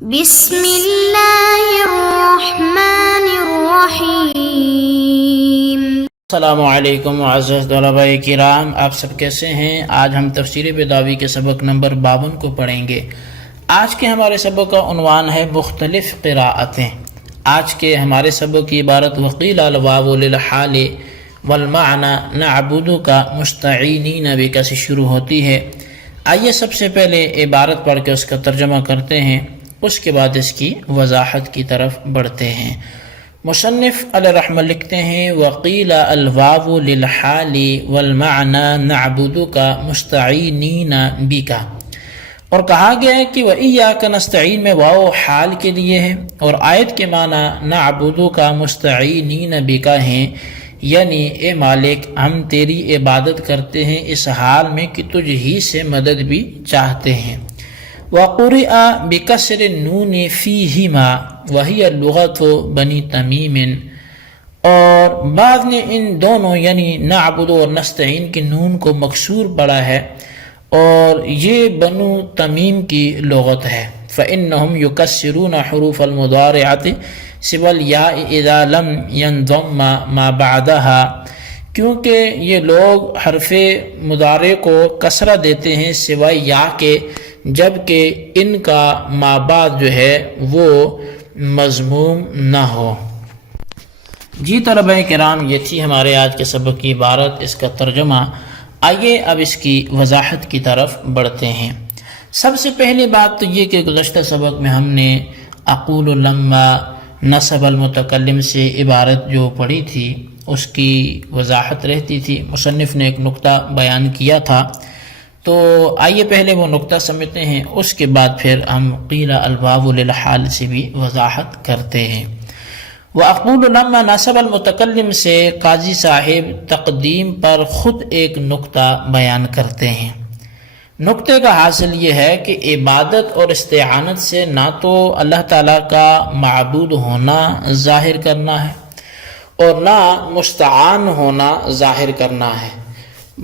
بسم اللہ الرحمن الرحیم۔ السلام علیکم معزز طلباء کرام، آپ سب کیسے ہیں؟ آج ہم تفسیر بیضاوی کے سبق نمبر 52 کو پڑھیں گے۔ آج کے ہمارے سبق کا عنوان ہے مختلف قراءتیں۔ آج کے ہمارے سبق کی عبارت وقیل الواو للحال والمعنی نعبدک مستعینین بک سے شروع ہوتی ہے۔ آئیے سب سے پہلے عبارت پڑھ کے اس کا ترجمہ کرتے ہیں، اس کے بعد اس کی وضاحت کی طرف بڑھتے ہیں۔ مصنف علیہ رحمہ لکھتے ہیں وقیل الواو للحال والمعنی نعبدک مستعینین بک، اور کہا گیا ہے کہ وَإِيَّاكَ نَسْتَعِينُ میں واو حال کے لیے ہے، اور آیت کے معنی نعبدک مستعینین بک ہیں، یعنی اے مالک ہم تیری عبادت کرتے ہیں اس حال میں کہ تجھ ہی سے مدد بھی چاہتے ہیں۔ وَقُرِئَ بِكَسْرِ النُّونِ فِيهِمَا وَهِيَ لُغَةُ بنی تمیم، اور بعض نے ان دونوں یعنی نعبد اور نستعین کی نون کو مکسور پڑھا ہے، اور یہ بنو تمیم کی لغت ہے۔ فَإِنَّهُمْ يُكَسِّرُونَ حُرُوفَ الْمُضَارِعَةِ سِوَى الْيَاءِ إِذَا لَمْ يَنْضَمَّ مَا بَعْدَهَا، کیونکہ یہ لوگ حرف مضارع کو کسرہ دیتے ہیں سوائے یا کے، جبکہ ان کا ما بعد جو ہے وہ مضموم نہ ہو۔ جی طلبہ کرام، یہ تھی ہمارے آج کے سبق کی عبارت، اس کا ترجمہ۔ آئیے اب اس کی وضاحت کی طرف بڑھتے ہیں۔ سب سے پہلی بات تو یہ کہ گزشتہ سبق میں ہم نے اقول لما نصب المتکلم سے عبارت جو پڑھی تھی اس کی وضاحت رہتی تھی، مصنف نے ایک نقطہ بیان کیا تھا، تو آئیے پہلے وہ نقطہ سمجھتے ہیں، اس کے بعد پھر ہم قیل الواو للحال سے بھی وضاحت کرتے ہیں۔ وَأَقُولُ لَمَّا نَصَبَ الْمُتَكَلِّمِ سے قاضی صاحب تقدیم پر خود ایک نقطہ بیان کرتے ہیں۔ نقطے کا حاصل یہ ہے کہ عبادت اور استعانت سے نہ تو اللہ تعالیٰ کا معبود ہونا ظاہر کرنا ہے اور نہ مستعان ہونا ظاہر کرنا ہے،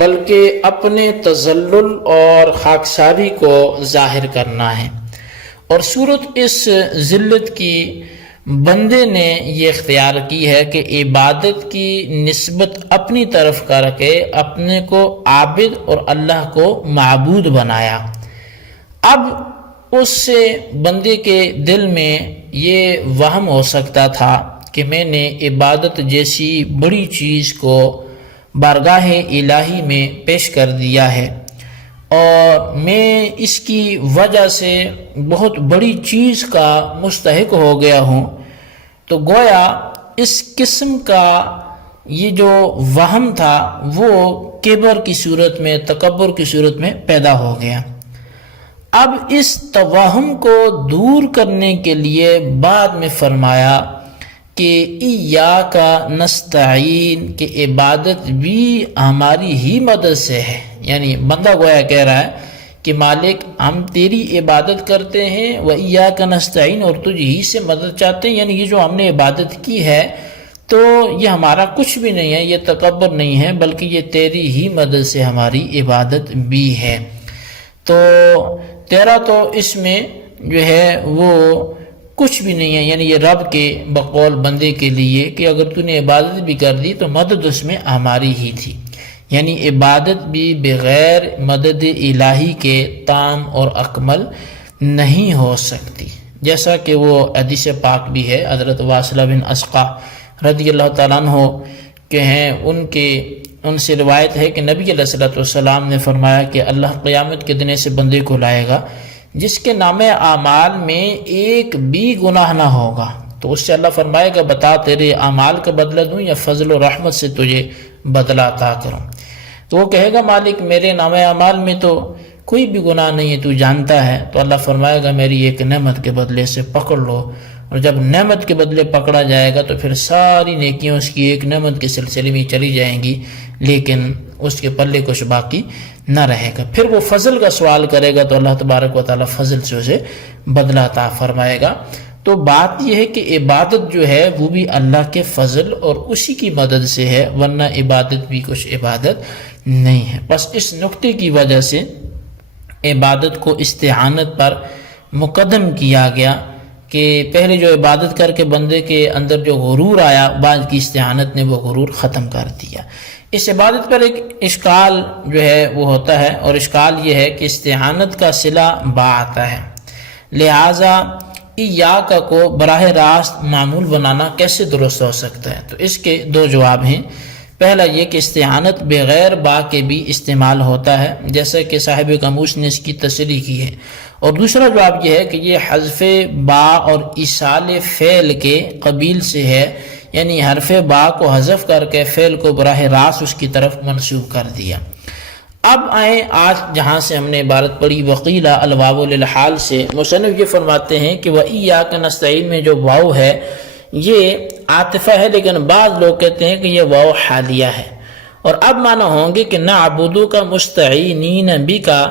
بلکہ اپنے تذلل اور خاکساری کو ظاہر کرنا ہے۔ اور صورت اس ذلت کی بندے نے یہ اختیار کی ہے کہ عبادت کی نسبت اپنی طرف کر کے اپنے کو عابد اور اللہ کو معبود بنایا۔ اب اس سے بندے کے دل میں یہ وہم ہو سکتا تھا کہ میں نے عبادت جیسی بڑی چیز کو بارگاہ الہی میں پیش کر دیا ہے، اور میں اس کی وجہ سے بہت بڑی چیز کا مستحق ہو گیا ہوں، تو گویا اس قسم کا یہ جو وہم تھا وہ کبر کی صورت میں، تکبر کی صورت میں پیدا ہو گیا۔ اب اس توہم کو دور کرنے کے لیے بعد میں فرمایا کہ ایاک نستعین، کہ عبادت بھی ہماری ہی مدد سے ہے، یعنی بندہ گویا کہہ رہا ہے کہ مالک ہم تیری عبادت کرتے ہیں، وَإِيَّاكَ نَسْتَعِينُ، اور تجھ ہی سے مدد چاہتے ہیں، یعنی یہ جو ہم نے عبادت کی ہے تو یہ ہمارا کچھ بھی نہیں ہے، یہ تکبر نہیں ہے، بلکہ یہ تیری ہی مدد سے ہماری عبادت بھی ہے۔ تو تیرا تو اس میں جو ہے وہ کچھ بھی نہیں ہے، یعنی یہ رب کے بقول بندے کے لیے کہ اگر تو نے عبادت بھی کر دی تو مدد اس میں ہماری ہی تھی، یعنی عبادت بھی بغیر مدد الہی کے تام اور اکمل نہیں ہو سکتی، جیسا کہ وہ حدیث پاک بھی ہے، حضرت واصلہ بن اسقع رضی اللہ تعالیٰ عنہ کے ہیں، ان سے روایت ہے کہ نبی علیہ السلام نے فرمایا کہ اللہ قیامت کے دن ایسے بندے کو لائے گا جس کے نام اعمال میں ایک بھی گناہ نہ ہوگا، تو اس سے اللہ فرمائے گا بتا تیرے اعمال کا بدلہ دوں یا فضل و رحمت سے تجھے بدلہ عطا کروں؟ تو وہ کہے گا مالک میرے نام اعمال میں تو کوئی بھی گناہ نہیں ہے، تو جانتا ہے، تو اللہ فرمائے گا میری ایک نعمت کے بدلے سے پکڑ لو، اور جب نعمت کے بدلے پکڑا جائے گا تو پھر ساری نیکیاں اس کی ایک نعمت کے سلسلے میں چلی جائیں گی، لیکن اس کے پلے کچھ باقی نہ رہے گا۔ پھر وہ فضل کا سوال کرے گا تو اللہ تبارک و تعالیٰ فضل سے اسے بدلہ عطا فرمائے گا۔ تو بات یہ ہے کہ عبادت جو ہے وہ بھی اللہ کے فضل اور اسی کی مدد سے ہے، ورنہ عبادت بھی کچھ عبادت نہیں ہے۔ بس اس نقطے کی وجہ سے عبادت کو استعانت پر مقدم کیا گیا کہ پہلے جو عبادت کر کے بندے کے اندر جو غرور آیا، بعد کی استعانت نے وہ غرور ختم کر دیا۔ اس عبادت پر ایک اشکال جو ہے وہ ہوتا ہے، اور اشکال یہ ہے کہ استعانت کا صلہ با آتا ہے، لہٰذا ایاک کو براہ راست معمول بنانا کیسے درست ہو سکتا ہے؟ تو اس کے دو جواب ہیں۔ پہلا یہ کہ استعانت بغیر با کے بھی استعمال ہوتا ہے، جیسا کہ صاحب قاموس نے اس کی تصریح کی ہے، اور دوسرا جواب یہ ہے کہ یہ حذف با اور ایصال فعل کے قبیل سے ہے، یعنی حرف با کو حذف کر کے فعل کو براہ راست اس کی طرف منسوب کر دیا۔ اب آئیں آج جہاں سے ہم نے عبارت پڑھی وقیل الواو للحال سے، مصنف یہ فرماتے ہیں کہ وَإِيَّاكَ نَسْتَعِينُ میں جو واو ہے یہ عاطفہ ہے، لیکن بعض لوگ کہتے ہیں کہ یہ واو حالیہ ہے، اور اب معنی ہوں گے کہ نعبدو کا مستعینین بی کا،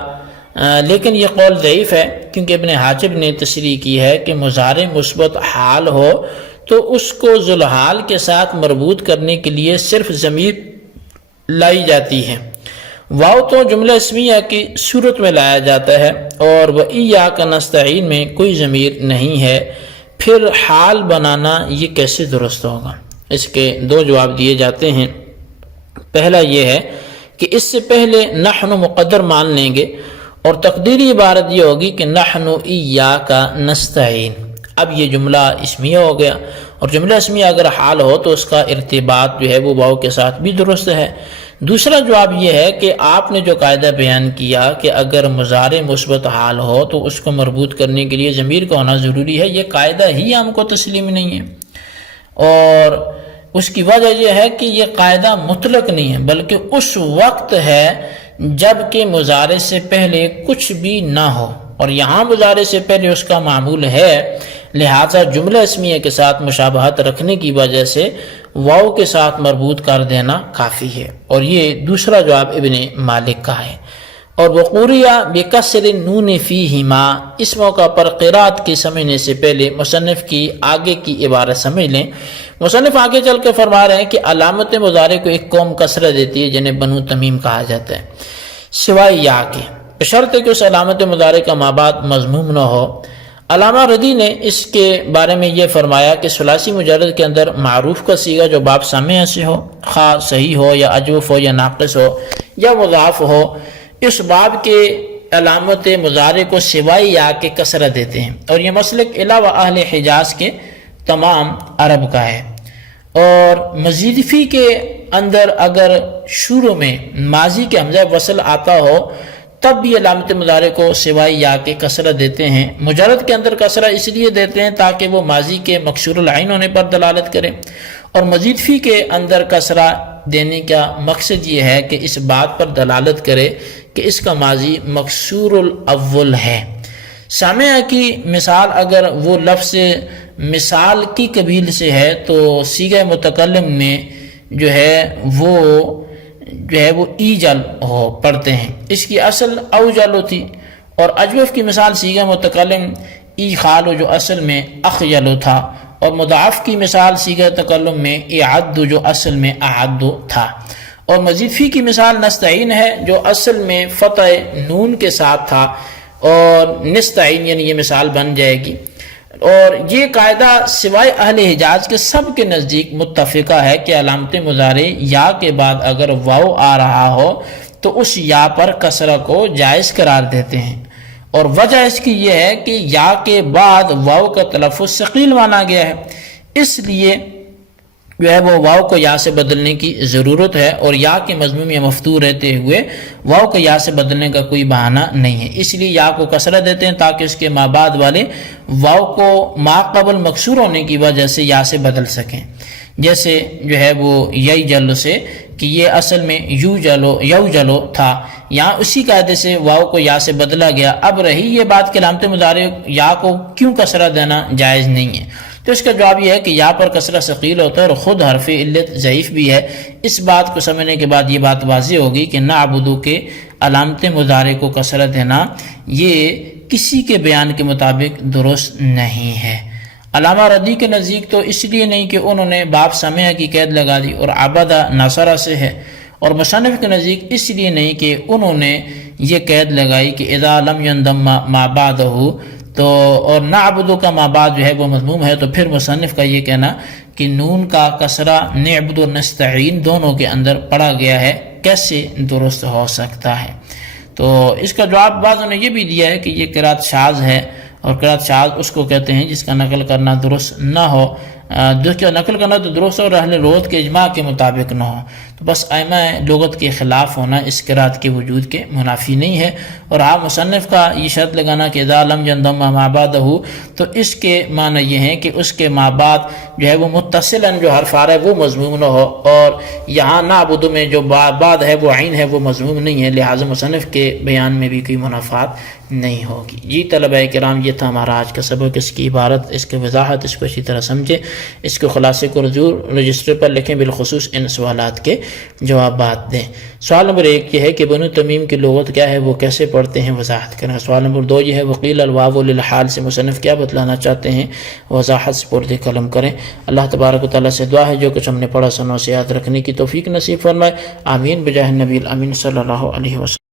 لیکن یہ قول ضعیف ہے، کیونکہ ابن حاجب نے تصریح کی ہے کہ مضارع مثبت حال ہو تو اس کو ذوالحال کے ساتھ مربوط کرنے کے لیے صرف ضمیر لائی جاتی ہے۔ واو تو جملہ اسمیہ کی صورت میں لایا جاتا ہے، اور وَإِيَّاكَ نَسْتَعِينُ میں کوئی ضمیر نہیں ہے، پھر حال بنانا یہ کیسے درست ہوگا؟ اس کے دو جواب دیے جاتے ہیں۔ پہلا یہ ہے کہ اس سے پہلے نحن مقدر مان لیں گے، اور تقدیری عبارت یہ ہوگی کہ نحن ایاک نستعین۔ اب یہ جملہ اسمیہ ہو گیا، اور جملہ اسمیہ اگر حال ہو تو اس کا ارتباط جو ہے وہ واو کے ساتھ بھی درست ہے۔ دوسرا جواب یہ ہے کہ آپ نے جو قاعدہ بیان کیا کہ اگر مضارع مثبت حال ہو تو اس کو مربوط کرنے کے لیے ضمیر کا ہونا ضروری ہے، یہ قاعدہ ہی ہم کو تسلیم نہیں ہے، اور اس کی وجہ یہ ہے کہ یہ قاعدہ مطلق نہیں ہے، بلکہ اس وقت ہے جب کہ مضارع سے پہلے کچھ بھی نہ ہو، اور یہاں مضارع سے پہلے اس کا معمول ہے، لہذا جملہ اسمیہ کے ساتھ مشابہت رکھنے کی وجہ سے واو کے ساتھ مربوط کر دینا کافی ہے، اور یہ دوسرا جواب ابن مالک کا ہے۔ اور وقوریہ بکسر النون فیہما، اس موقع پر قرات کی سمجھنے سے پہلے مصنف کی آگے کی عبارت سمجھ لیں۔ مصنف آگے چل کے فرما رہے ہیں کہ علامت مضارع کو ایک قوم کسرہ دیتی ہے جنہیں بنو تمیم کہا جاتا ہے، سوائے یا کے، بشرط کہ اس علامت مضارع کا مابعد مضموم نہ ہو۔ علامہ ردی نے اس کے بارے میں یہ فرمایا کہ ثلاثی مجرد کے اندر معروف کا صیغہ جو باب سامعہ سے ہو، خواہ صحیح ہو یا اجوف ہو یا ناقص ہو یا مضاف ہو، اس باب کے علامت مضارع کو سوائے یا کے کسرہ دیتے ہیں، اور یہ مسلک علاوہ اہل حجاز کے تمام عرب کا ہے۔ اور مزید فی کے اندر اگر شروع میں ماضی کے حمزہ وصل آتا ہو تب بھی علامت مضارع کو سوائے یا کے کسرہ دیتے ہیں۔ مجرد کے اندر کسرہ اس لیے دیتے ہیں تاکہ وہ ماضی کے مکسور العین ہونے پر دلالت کرے، اور مزید فی کے اندر کسرہ دینے کا مقصد یہ ہے کہ اس بات پر دلالت کرے کہ اس کا ماضی مکسور الاول ہے۔ سامعہ کی مثال اگر وہ لفظ مثال کی قبیل سے ہے تو صیغہ متکلم میں جو ہے وہ ایجل ہو پڑھتے ہیں، اس کی اصل اوجلو تھی، اور اجوف کی مثال صیغہ متکلم ای خالو جو اصل میں اخیلو تھا، اور مضاعف کی مثال صیغہ تکلم میں اعد جو اصل میں اعد تھا، اور مزید فی کی مثال نستعین ہے جو اصل میں فتح نون کے ساتھ تھا، اور نستعین یعنی یہ مثال بن جائے گی۔ اور یہ قاعدہ سوائے اہل حجاز کے سب کے نزدیک متفقہ ہے کہ علامت مضارع یا کے بعد اگر واو آ رہا ہو تو اس یا پر کسرہ کو جائز قرار دیتے ہیں، اور وجہ اس کی یہ ہے کہ یا کے بعد واو کا تلفظ ثقیل مانا گیا ہے، اس لیے جو ہے وہ واو کو یا سے بدلنے کی ضرورت ہے، اور یا کے مضموم یا مفتوح رہتے ہوئے واو کو یا سے بدلنے کا کوئی بہانہ نہیں ہے، اس لیے یا کو کسرہ دیتے ہیں تاکہ اس کے مابعد والے واو کو ما قبل مکسور ہونے کی وجہ سے یا سے بدل سکیں، جیسے جو ہے وہ یئی جلو سے کہ یہ اصل میں یو جلو تھا، یہاں اسی قاعدے سے واو کو یا سے بدلا گیا۔ اب رہی یہ بات کہ علامت مضارع یا کو کیوں کسرہ دینا جائز نہیں ہے، تو اس کا جواب یہ ہے کہ یا پر کسرہ ثقیل ہوتا ہے اور خود حرف علت ضعیف بھی ہے۔ اس بات کو سمجھنے کے بعد یہ بات واضح ہوگی کہ نعبدو کے علامت مضارع کو کسرہ دینا یہ کسی کے بیان کے مطابق درست نہیں ہے۔ علامہ ردی کے نزدیک تو اس لیے نہیں کہ انہوں نے باب سامعہ کی قید لگا دی اور عبدہ ناصرہ سے ہے، اور مصنف کے نزدیک اس لیے نہیں کہ انہوں نے یہ قید لگائی کہ اذا لم یندم ما بعدہ تو اور نعبدو کا ما بعد جو ہے وہ مضموم ہے، تو پھر مصنف کا یہ کہنا کہ نون کا کسرہ نعبد و نستعین دونوں کے اندر پڑا گیا ہے کیسے درست ہو سکتا ہے؟ تو اس کا جواب بعضوں نے یہ بھی دیا ہے کہ یہ قرات شاذ ہے، اور قرات شاذ اس کو کہتے ہیں جس کا نقل کرنا درست نہ ہو، جس کا نقل کرنا تو درست اور اہل لغت کے اجماع کے مطابق نہ ہو، تو بس ائمہ لغت کے خلاف ہونا اس قرات کے وجود کے منافی نہیں ہے۔ اور آپ مصنف کا یہ شرط لگانا کہ اذا لم ينضم ما بعدہ، تو اس کے معنی یہ ہیں کہ اس کے ما بعد جو ہے وہ متصلاً جو حرف آ رہا ہے وہ مضموم نہ ہو، اور یہاں نعبد میں جو بعد ہے وہ عین ہے وہ مضموم نہیں ہے، لہٰذا مصنف کے بیان میں بھی کوئی منافات نہیں ہوگی۔ جی طلبہ کرام، یہ تھا ہمارا آج کا سبق، اس کی عبارت، اس کی وضاحت، اس کو اچھی طرح سمجھیں، اس کے خلاصے کو ضرور رجسٹر پر لکھیں، بالخصوص ان سوالات کے جوابات دیں۔ سوال نمبر 1 یہ ہے کہ بنو تمیم کی لغت کیا ہے، وہ کیسے پڑھتے ہیں، وضاحت کریں۔ سوال نمبر 2 یہ ہے وقیل الواو للحال سے مصنف کیا بتلانا چاہتے ہیں، وضاحت سپرد قلم کریں۔ اللہ تبارک و تعالیٰ سے دعا ہے جو کچھ ہم نے پڑھا سنوں سے یاد رکھنے کی توفیق نصیب فرمائے، آمین بجاہ النبی الامین صلی اللہ علیہ وسلم۔